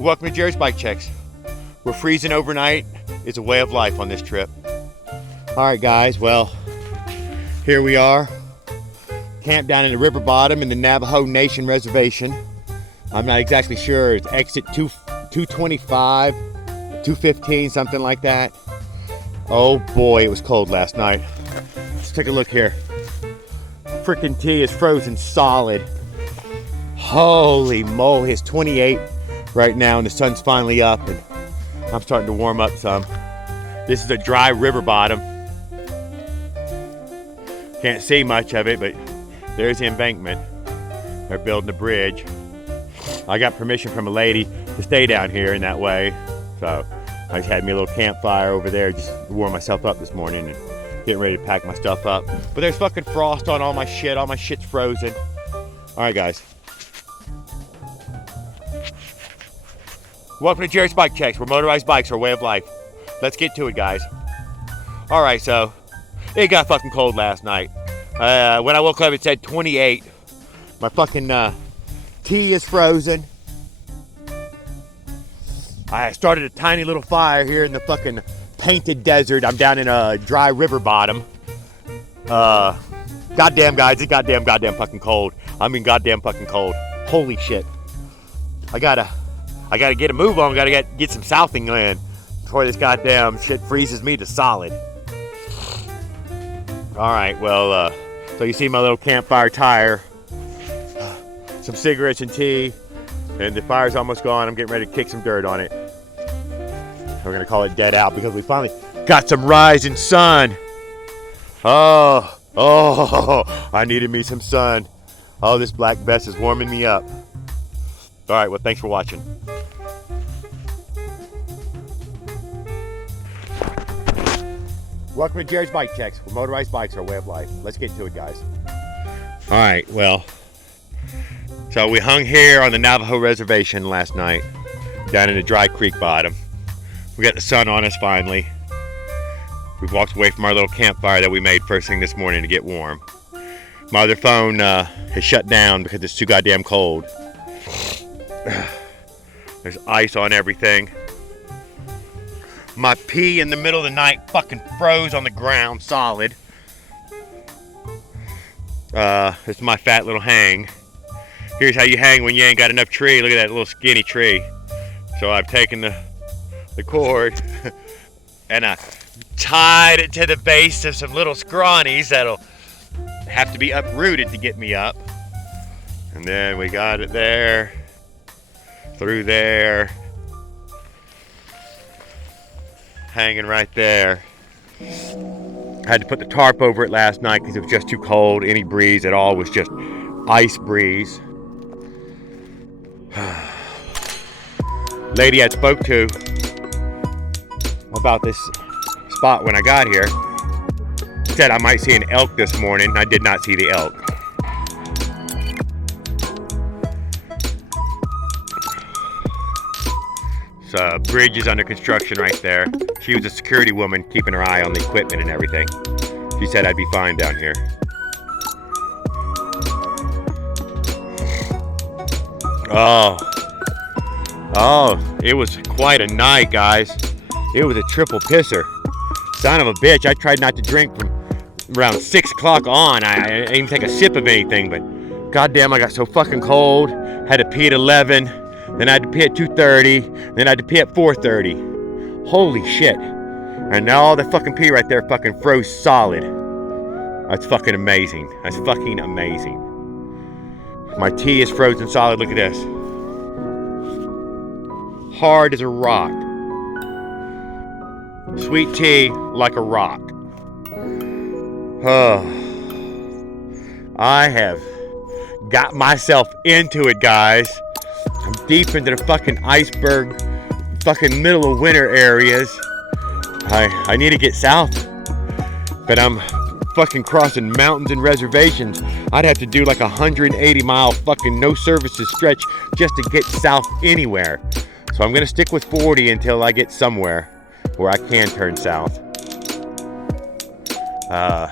Welcome to Jerry's Bike Checks. We're freezing overnight. It's a way of life on this trip. All right, guys, well, here we are. Camped down in the river bottom in the Navajo Nation Reservation. I'm not exactly sure. It's exit 225, 215, something like that. Oh boy, it was cold last night. Let's take a look here. Frickin' tea is frozen solid. Holy moly, it's 28 right now and the sun's finally up and I'm starting to warm up some. This is a dry river bottom. Can't see much of it, but there's the embankment. They're building a bridge. I got permission from a lady to stay down here in that way. So I just had me a little campfire over there, just to warm myself up this morning and getting ready to pack my stuff up. But there's fucking frost on all my shit's frozen. All right, guys. Welcome to Jerry's Bike Checks, where motorized bikes are a way of life. Let's get to it, guys. All right, so it got fucking cold last night. When I woke up, it said 28. My fucking tea is frozen. I started a tiny little fire here in the fucking painted desert. I'm down in a dry river bottom. Goddamn, guys, it's goddamn fucking cold. I mean, goddamn fucking cold. Holy shit. I gotta get a move on. I gotta get some southing in before this goddamn shit freezes me to solid. All right, well, so you see my little campfire tire, some cigarettes and tea, and the fire's almost gone. I'm getting ready to kick some dirt on it. We're gonna call it dead out because we finally got some rising sun. Oh, I needed me some sun. Oh, this black vest is warming me up. All right, well, thanks for watching. Welcome to Jerry's Bike Checks, where motorized bikes are a way of life. Let's get to it, guys. All right, well, so we hung here on the Navajo Reservation last night, down in the dry creek bottom. We got the sun on us finally. We've walked away from our little campfire that we made first thing this morning to get warm. My other phone has shut down because it's too goddamn cold. There's ice on everything. My pee in the middle of the night fucking froze on the ground solid. This is my fat little hang. Here's how you hang when you ain't got enough tree. Look at that little skinny tree. So I've taken the cord and I tied it to the base of some little scrawnies that'll have to be uprooted to get me up. And then we got it there, through there, hanging right there. I had to put the tarp over it last night because it was just too cold. Any breeze at all was just ice breeze. Lady I spoke to about this spot when I got here said I might see an elk this morning. I did not see the elk. So, bridge is under construction right there. She was a security woman keeping her eye on the equipment and everything. She said I'd be fine down here. Oh, it was quite a night, guys. It was a triple pisser. Son of a bitch, I tried not to drink from around 6 o'clock on. I didn't even take a sip of anything, but goddamn, I got so fucking cold. Had to pee at 11, then I had to pee at 2:30, then I had to pee at 4:30. Holy shit. And now all the fucking pee right there fucking froze solid. That's fucking amazing. That's fucking amazing. My tea is frozen solid. Look at this. Hard as a rock. Sweet tea like a rock. Oh, I have got myself into it, guys. I'm deep into the fucking iceberg, fucking middle of winter areas. I need to get south, but I'm fucking crossing mountains and reservations. I'd have to do like 180-mile fucking no services stretch just to get south anywhere. So I'm gonna stick with 40 until I get somewhere where I can turn south. I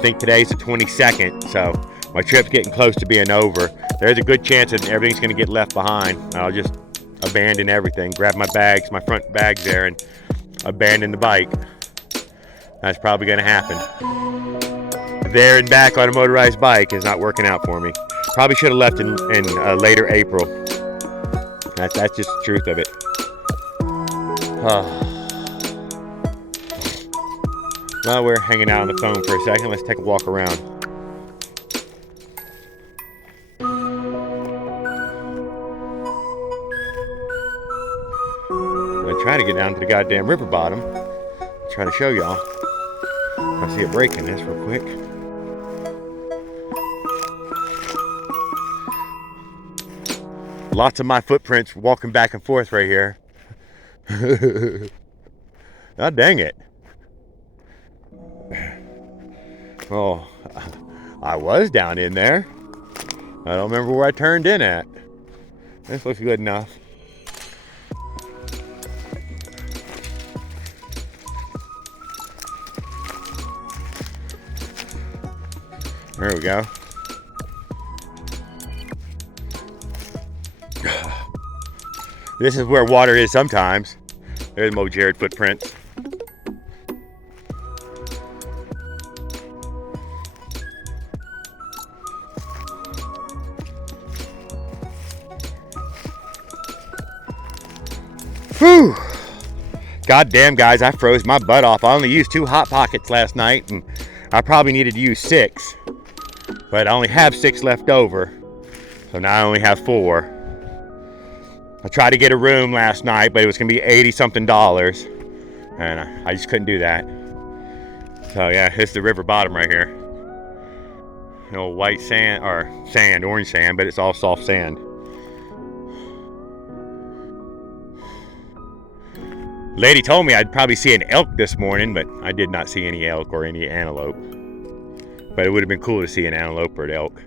think today's the 22nd, so my trip's getting close to being over. There's a good chance that everything's going to get left behind. I'll just abandon everything, grab my bags, my front bags there, and abandon the bike. That's probably going to happen. There and back on a motorized bike is not working out for me. Probably should have left in later April. That's just the truth of it. Well, we're hanging out on the phone for a second. Let's take a walk around. I'm gonna try to get down to the goddamn river bottom. Try to show y'all. I see it breaking this real quick. Lots of my footprints walking back and forth right here. Oh, dang it. Oh, I was down in there. I don't remember where I turned in at. This looks good enough. There we go. This is where water is sometimes. There's Mo Jared footprints. Whew. Goddamn, guys, I froze my butt off. I only used 2 Hot Pockets last night, and I probably needed to use 6. But I only have 6 left over. So now I only have 4. I tried to get a room last night, but it was going to be $80-something. And I just couldn't do that. So yeah, it's the river bottom right here. You know, white sand, or sand, orange sand, but it's all soft sand. Lady told me I'd probably see an elk this morning, but I did not see any elk or any antelope. But it would have been cool to see an antelope or an elk.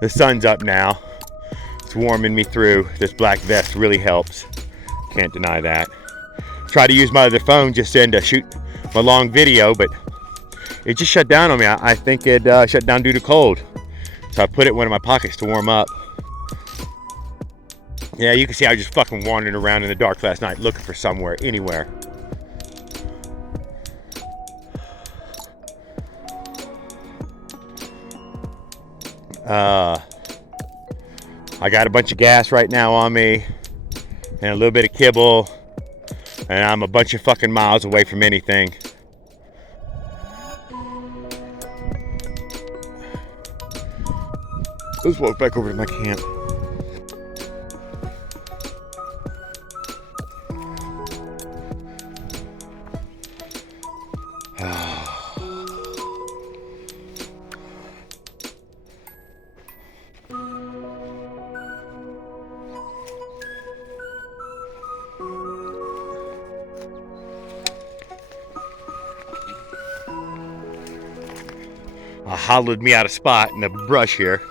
The sun's up now. It's warming me through. This black vest really helps. Can't deny that. Try to use my other phone just then to shoot my long video, but it just shut down on me. I think it shut down due to cold. So I put it in one of my pockets to warm up. Yeah, you can see I was just fucking wandering around in the dark last night looking for somewhere, anywhere. I got a bunch of gas right now on me and a little bit of kibble, and I'm a bunch of fucking miles away from anything. Let's walk back over to my camp. I hollowed me out a spot in the brush here.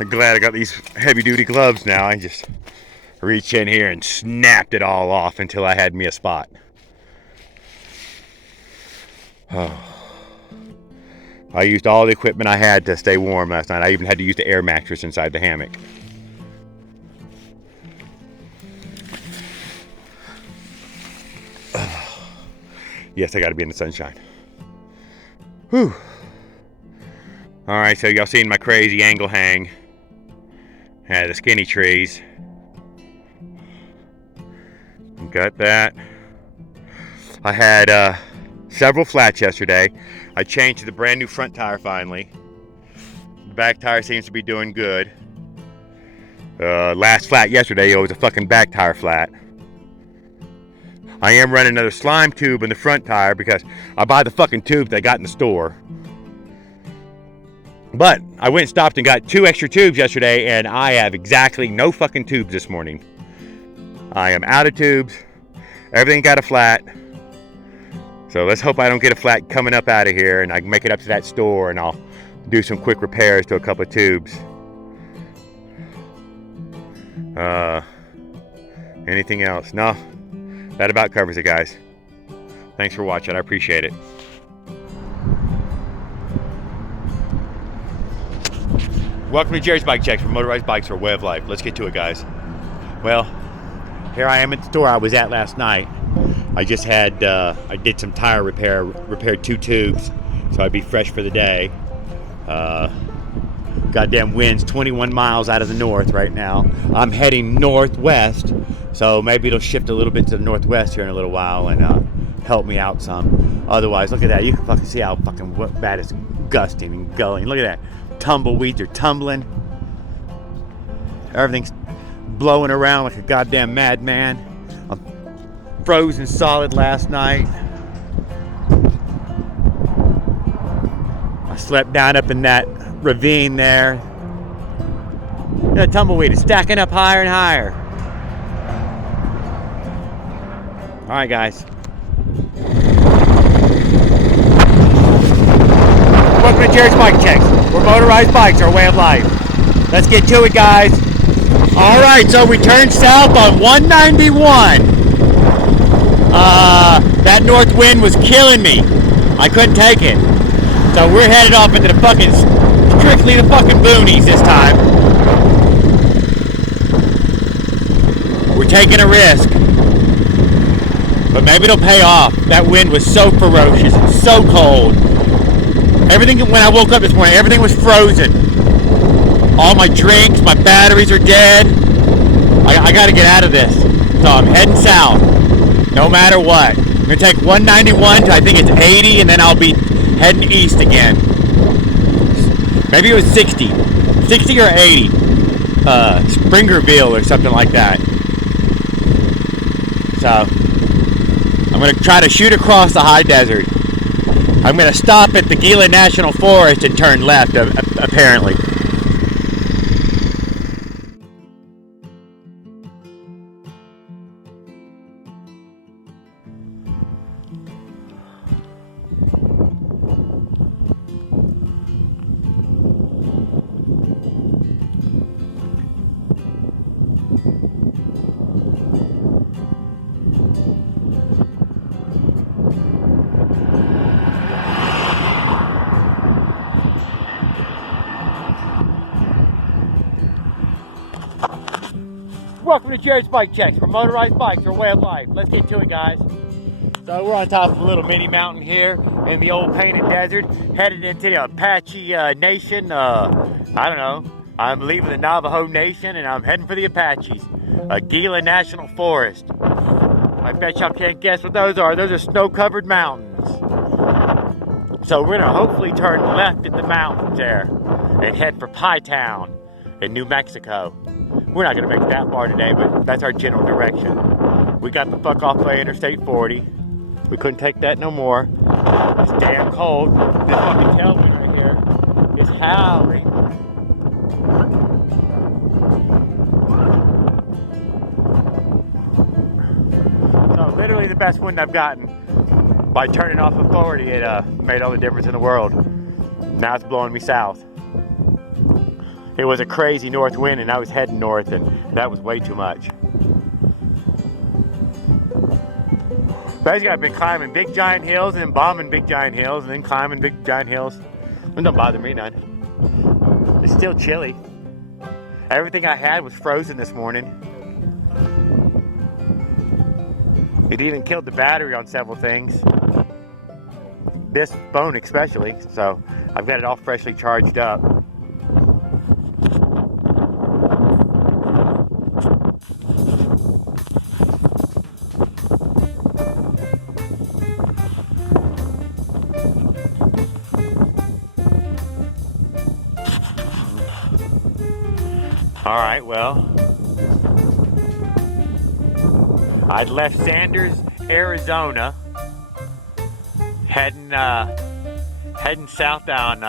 I'm glad I got these heavy duty gloves now. I just reached in here and snapped it all off until I had me a spot. Oh. I used all the equipment I had to stay warm last night. I even had to use the air mattress inside the hammock. Yes, I gotta be in the sunshine. Whew. Alright, so y'all seen my crazy angle hang. The skinny trees. Got that. I had several flats yesterday. I changed to the brand new front tire finally. The back tire seems to be doing good. Last flat yesterday, it was a fucking back tire flat. I am running another slime tube in the front tire because I buy the fucking tubes they got in the store. But I went and stopped and got 2 extra tubes yesterday, and I have exactly no fucking tubes this morning. I am out of tubes. Everything got a flat. So let's hope I don't get a flat coming up out of here, and I can make it up to that store, and I'll do some quick repairs to a couple of tubes. Anything else? No. That about covers it, guys. Thanks for watching. I appreciate it. Welcome to Jerry's Bike Checks, where motorized bikes are a way of life. Let's get to it, guys. Well, here I am at the store I was at last night. I just had, I did some tire repair, repaired 2 tubes, so I'd be fresh for the day. Goddamn wind's 21 miles out of the north right now. I'm heading northwest, so maybe it'll shift a little bit to the northwest here in a little while and help me out some. Otherwise, look at that. You can fucking see how fucking bad it's gusting and gulling. Look at that. Tumbleweeds are tumbling. Everything's blowing around like a goddamn madman. I'm frozen solid last night. I slept down up in that ravine there. The tumbleweed is stacking up higher and higher. All right, guys. Welcome to Jerry's Bike Checks, where motorized bikes are a way of life. Let's get to it, guys. All right, so we turned south on 191. That north wind was killing me. I couldn't take it. So we're headed off into the fucking, strictly the fucking boonies this time. We're taking a risk. But maybe it'll pay off. That wind was so ferocious and so cold. Everything, when I woke up this morning, everything was frozen. All my drinks, my batteries are dead. I gotta get out of this. So I'm heading south, no matter what. I'm gonna take 191 to I think it's 80, and then I'll be heading east again. Maybe it was 60 or 80. Springerville or something like that. So I'm gonna try to shoot across the high desert. I'm going to stop at the Gila National Forest and turn left, apparently. Welcome to Jerry's Bike Checks, where motorized bikes are a way of life. Let's get to it, guys. So we're on top of a little mini mountain here in the old painted desert, headed into the Apache Nation. I don't know. I'm leaving the Navajo Nation and I'm heading for the Apaches. Gila National Forest. I bet y'all can't guess what those are. Those are snow-covered mountains. So we're gonna hopefully turn left at the mountains there and head for Pie Town in New Mexico. We're not gonna make it that far today, but that's our general direction. We got the fuck off by Interstate 40. We couldn't take that no more. It's damn cold. This fucking tailwind right here is howling. So literally the best wind I've gotten. By turning off of 40, it made all the difference in the world. Now it's blowing me south. It was a crazy north wind and I was heading north and that was way too much. Basically I've been climbing big giant hills and then bombing big giant hills and then climbing big giant hills. It don't bother me none. It's still chilly. Everything I had was frozen this morning. It even killed the battery on several things. This phone especially, so I've got it all freshly charged up. All right, well, I'd left Sanders, Arizona, heading south on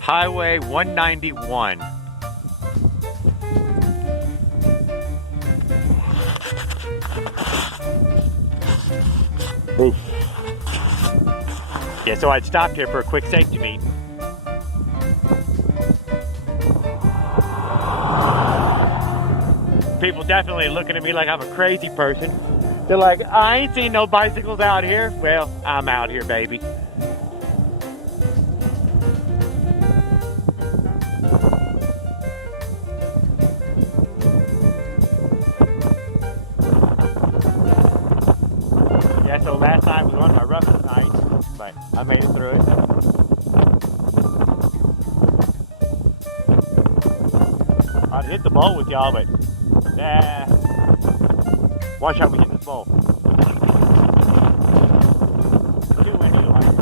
Highway 191. Oof. Yeah, so I'd stopped here for a quick safety meeting. People definitely looking at me like I'm a crazy person. They're like, I ain't seen no bicycles out here. Well, I'm out here, baby. Last night was one of my roughest nights, but I made it through it. I'd hit the bowl with y'all, but nah. Watch how we hit this bowl. Too windy to like it.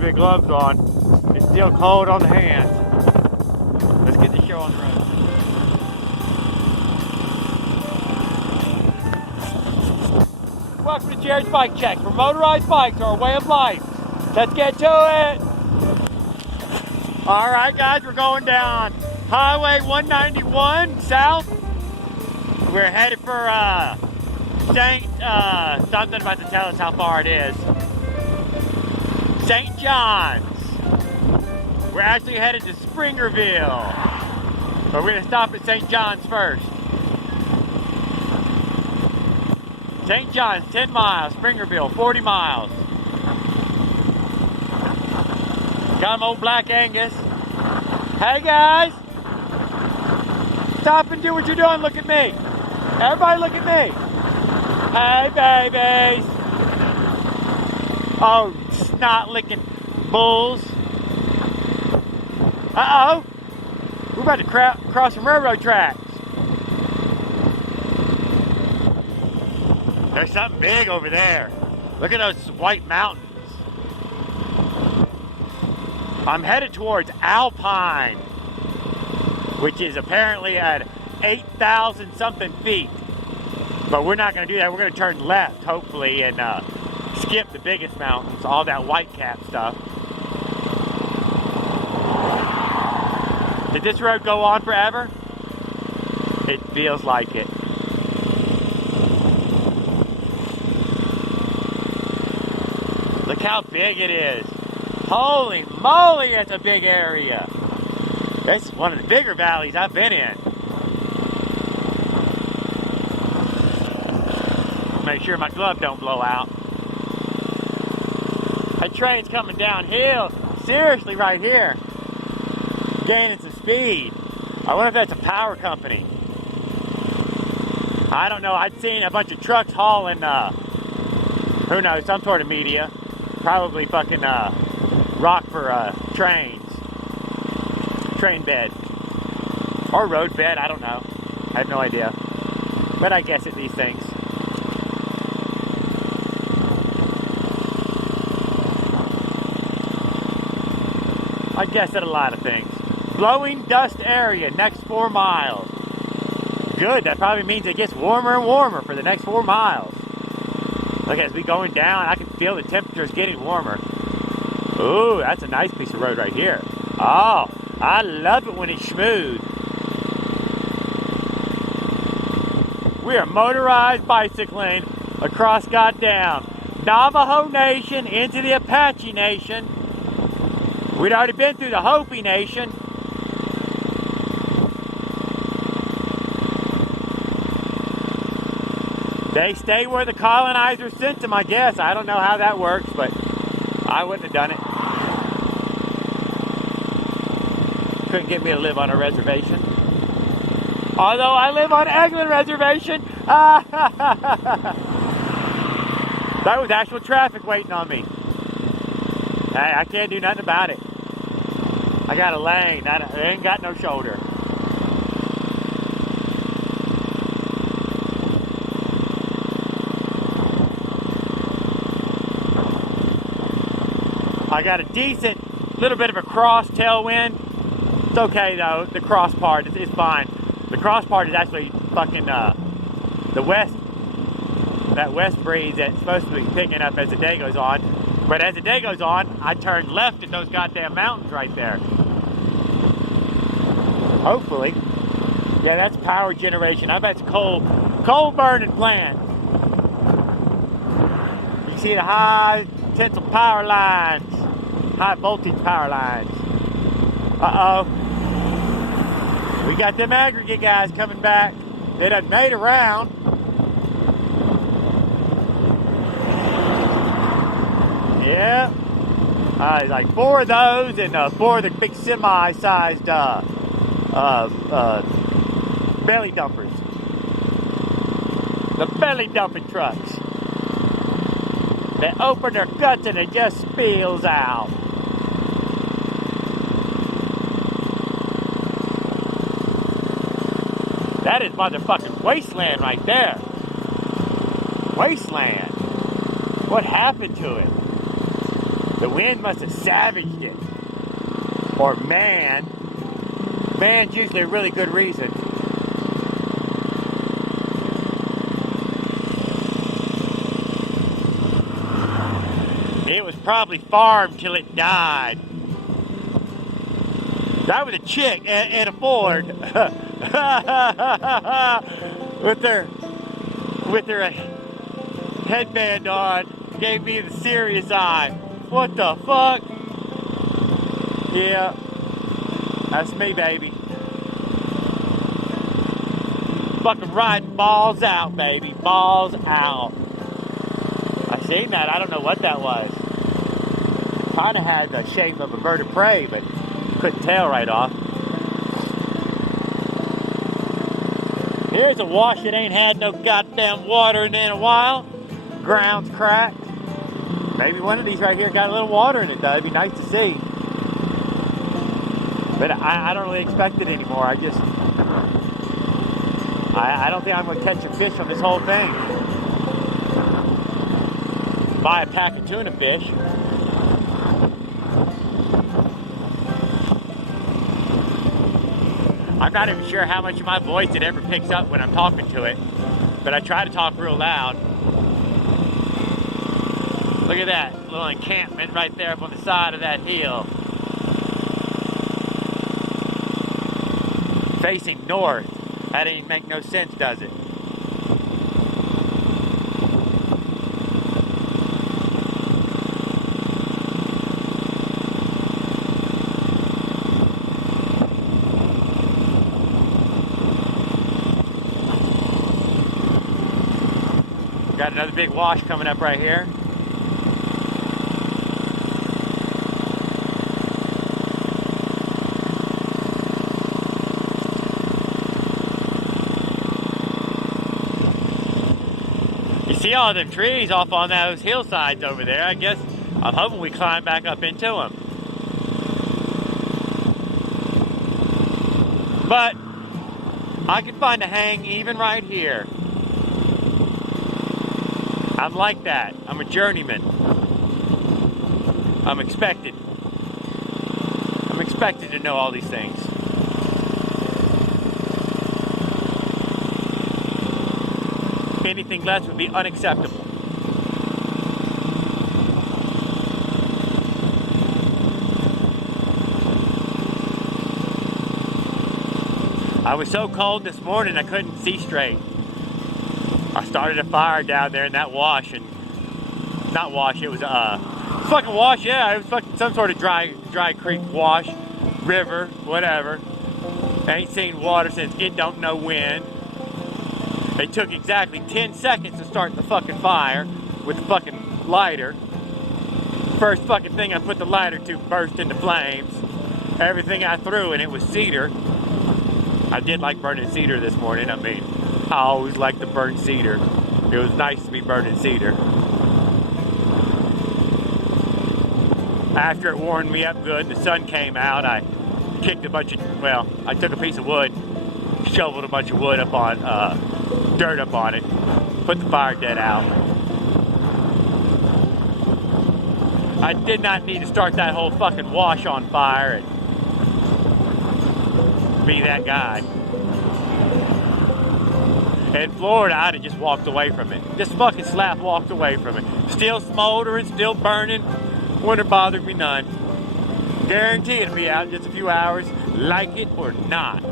Big gloves on. It's still cold on the hands. Let's get the show on the road. Welcome to Jared's Bike Check, where motorized bikes are a way of life. Let's get to it. All right, guys, we're going down Highway 191 south. We're headed for St. Something about to tell us how far it is. St. John's. We're actually headed to Springerville, but we're gonna stop at St. John's first. St. John's, 10 miles. Springerville, 40 miles. Got 'em old Black Angus. Hey guys, stop and do what you're doing. Look at me. Everybody, look at me. Hey babies. Oh, snot licking bulls. Uh-oh. We're about to cross some railroad tracks. There's something big over there. Look at those white mountains. I'm headed towards Alpine, which is apparently at 8,000 something feet. But we're not going to do that. We're going to turn left, hopefully, and skip the biggest mountains, all that white cap stuff. Did this road go on forever? It feels like it. Look how big it is. Holy moly, that's a big area. That's one of the bigger valleys I've been in. Make sure my glove don't blow out. That train's coming downhill, seriously right here. Gaining some speed. I wonder if that's a power company. I don't know, I'd seen a bunch of trucks hauling, who knows, some sort of media. Probably fucking rock for trains. Train bed. Or road bed, I don't know. I have no idea. But I guess at these things. I guess at a lot of things. Blowing dust area, next 4 miles. Good, that probably means it gets warmer and warmer for the next 4 miles. Look, as we going down, I can feel the temperatures getting warmer. Ooh, that's a nice piece of road right here. Oh, I love it when it's smooth. We are motorized bicycling across goddamn Navajo Nation into the Apache Nation. We'd already been through the Hopi Nation. They stay where the colonizers sent them, I guess. I don't know how that works, but I wouldn't have done it. Couldn't get me to live on a reservation. Although I live on Eglin Reservation. That was actual traffic waiting on me. Hey, I can't do nothing about it. I got a lane. I ain't got no shoulder. I got a decent little bit of a cross tailwind. It's okay though. The cross part is fine. The cross part is actually fucking the west. That west breeze that's supposed to be picking up as the day goes on. But as the day goes on, I turn left at those goddamn mountains right there. Hopefully. Yeah, that's power generation. I bet it's coal burning plant. You can see the high tensile power lines. High voltage power lines. Uh-oh. We got them aggregate guys coming back. They done made around. Yeah. Like 4 of those and 4 of the big semi-sized belly dumpers. The belly dumping trucks. They open their guts and it just spills out. That is motherfucking wasteland right there. Wasteland. What happened to it? The wind must have savaged it. Or man. Man's usually a really good reason. It was probably farmed till it died. That was a chick in a Ford. with her headband on. Gave me the serious eye. What the fuck? Yeah. That's me, baby. Fucking riding balls out, baby. Balls out. I seen that. I don't know what that was. Kind of had the shape of a bird of prey, but couldn't tell right off. Here's a wash that ain't had no goddamn water in a while. Ground's cracked. Maybe one of these right here got a little water in it, though. It'd be nice to see. But I don't really expect it anymore. I don't think I'm going to catch a fish on this whole thing. Buy a pack of tuna fish. I'm not even sure how much of my voice it ever picks up when I'm talking to it. But I try to talk real loud. Look at that little encampment right there up on the side of that hill. Facing north. That ain't make no sense, does it? Got another big wash coming up right here. See all them trees off on those hillsides over there. I guess I'm hoping we climb back up into them. But I can find a hang even right here. I'm like that. I'm a journeyman. I'm expected to know all these things. Anything less would be unacceptable. I was so cold this morning I couldn't see straight. I started a fire down there in that wash, and not wash, it was fucking wash, yeah, it was fucking some sort of dry creek wash, river, whatever. I ain't seen water since it don't know when. It took exactly 10 seconds to start the fucking fire with the fucking lighter. First fucking thing I put the lighter to burst into flames. Everything I threw, and it was cedar. I did like burning cedar this morning. I mean, I always like to burn cedar. It was nice to be burning cedar. After it warmed me up good, the sun came out, I kicked a bunch of, well, I took a piece of wood, shoveled a bunch of wood up on, dirt up on it, put the fire dead out. I did not need to start that whole fucking wash on fire and be that guy. In Florida, I'd have just walked away from it. Just fucking slap walked away from it. Still smoldering, still burning, wouldn't have bothered me none. Guarantee it'll be out in just a few hours, like it or not.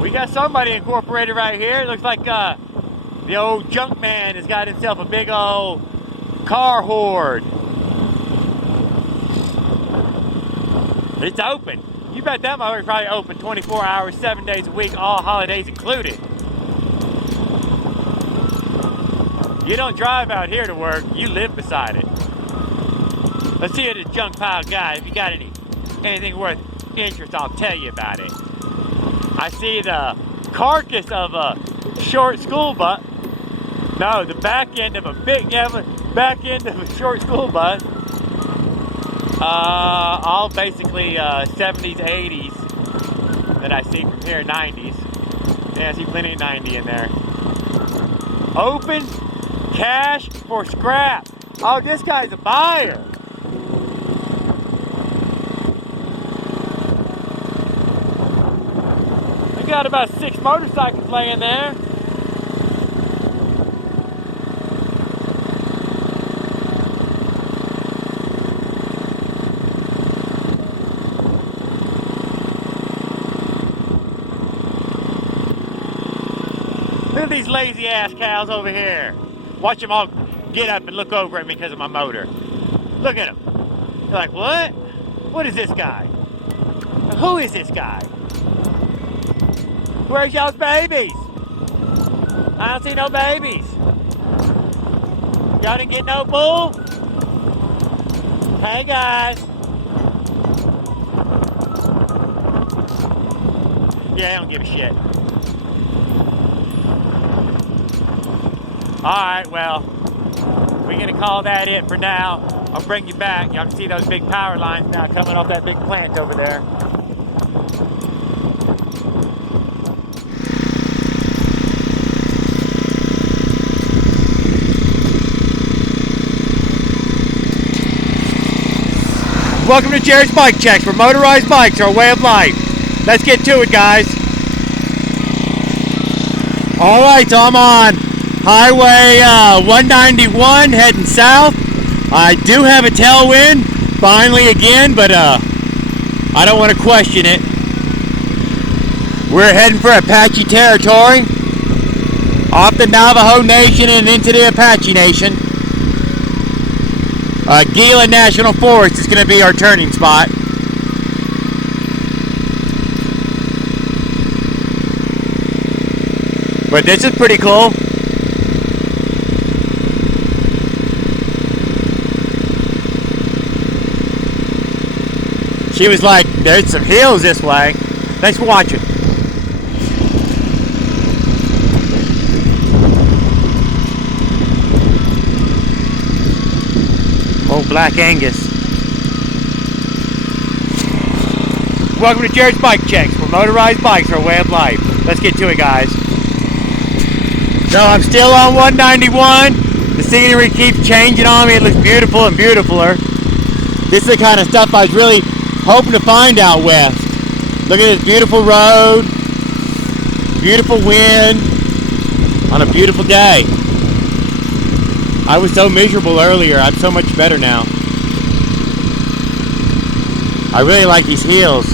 We got somebody incorporated right here. It looks like the old junk man has got himself a big old car horde. It's open. You bet that motherfucker probably open 24 hours, 7 days a week, all holidays included. You don't drive out here to work, you live beside it. Let's see you, the junk pile guy. If you got anything worth interest, I'll tell you about it. I see the carcass of a short school bus. No, the back end of a back end of a short school bus. All basically 70s, 80s that I see from here, 90s. Yeah, I see plenty of 90 in there. Open cash for scrap. Oh, this guy's a buyer. We got about 6 motorcycles laying there. Look at these lazy ass cows over here. Watch them all get up and look over at me because of my motor. Look at them. They're like, what? What is this guy? Who is this guy? Where's y'all's babies? I don't see no babies. Y'all didn't get no bull? Hey guys. Yeah, I don't give a shit. Alright, well, we're going to call that it for now. I'll bring you back. Y'all can see those big power lines now coming off that big plant over there. Welcome to Jared's Bike Checks, where motorized bikes are a way of life. Let's get to it, guys. Alright, so I'm on Highway 191 heading south. I do have a tailwind, finally again, but I don't want to question it. We're heading for Apache territory, off the Navajo Nation and into the Apache Nation. Gila National Forest is going to be our turning spot. But this is pretty cool. She was like, there's some hills this way. Thanks for watching. Old Black Angus. Welcome to Jared's Bike Checks, where motorized bikes are a way of life. Let's get to it, guys. So I'm still on 191. The scenery keeps changing on me. It looks beautiful and beautifuler. This is the kind of stuff I was really hoping to find out west. Look at this beautiful road, beautiful wind, on a beautiful day. I was so miserable earlier. I'm so much better now. I really like these hills.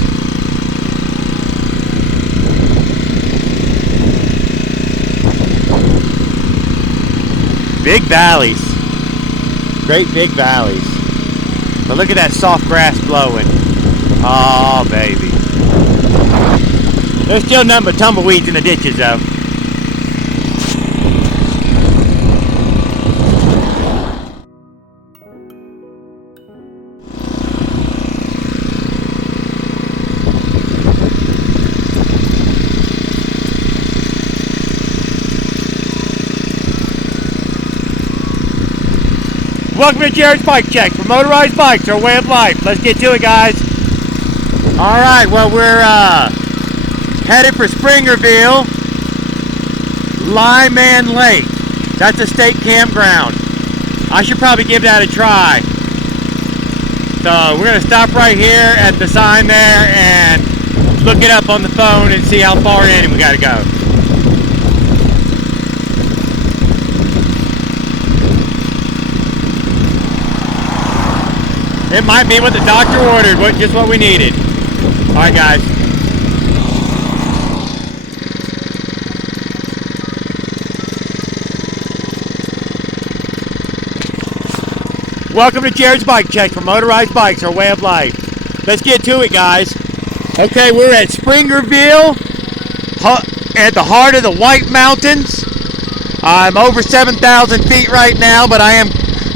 Big valleys. Great big valleys. But look at that soft grass blowing. Oh, baby. There's still nothing but tumbleweeds in the ditches, though. Welcome to Jared's Bike Checks, where motorized bikes are a way of life. Let's get to it, guys. All right, well, we're headed for Springerville, Lyman Lake. That's a state campground. I should probably give that a try. So we're gonna stop right here at the sign there and look it up on the phone and see how far in we gotta go. It might be what the doctor ordered, just what we needed. All right, guys. Welcome to Jared's Bike Check, for motorized bikes are a way of life. Let's get to it, guys. Okay, we're at Springerville, at the heart of the White Mountains. I'm over 7,000 feet right now, but I am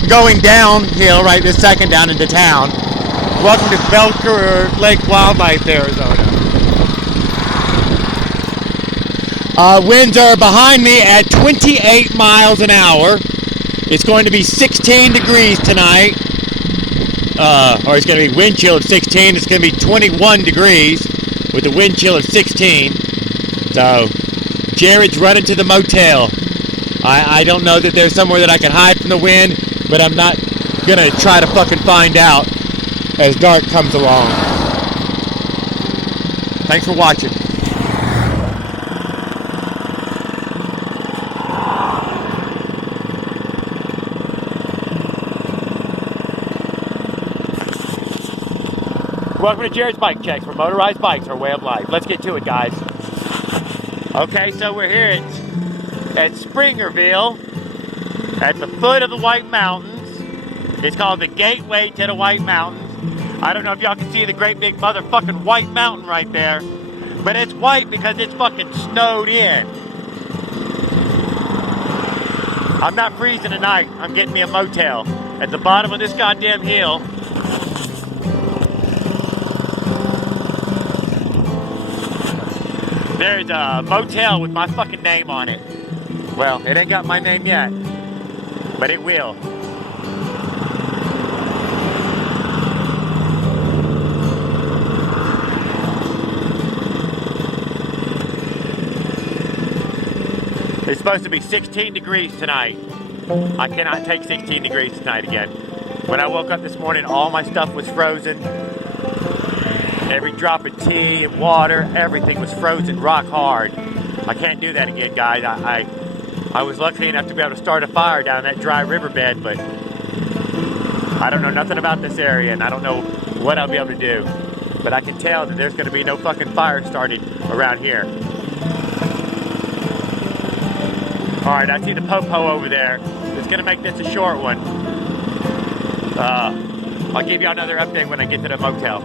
going downhill right this second down into town. Welcome to Belcher Lake Wildlife, Arizona. Winds are behind me at 28 miles an hour. It's going to be 16 degrees tonight. Or it's going to be wind chill of 16. It's going to be 21 degrees with a wind chill of 16. So, Jared's running to the motel. I don't know that there's somewhere that I can hide from the wind, but I'm not going to try to fucking find out as dark comes along. Thanks for watching. Welcome to Jared's Bike Checks, where motorized bikes are a way of life. Let's get to it, guys. Okay, so we're here at Springerville, at the foot of the White Mountains. It's called the Gateway to the White Mountains. I don't know if y'all can see the great big motherfucking white mountain right there, but it's white because it's fucking snowed in. I'm not freezing tonight. I'm getting me a motel at the bottom of this goddamn hill. There's a motel with my fucking name on it. Well, it ain't got my name yet, but it will. It's supposed to be 16 degrees tonight. I cannot take 16 degrees tonight again. When I woke up this morning, all my stuff was frozen. Every drop of tea and water, everything was frozen rock hard. I can't do that again, guys. I was lucky enough to be able to start a fire down that dry riverbed, but I don't know nothing about this area, and I don't know what I'll be able to do. But I can tell that there's going to be no fucking fire started around here. Alright, I see the po-po over there. It's going to make this a short one. I'll give you another update when I get to the motel.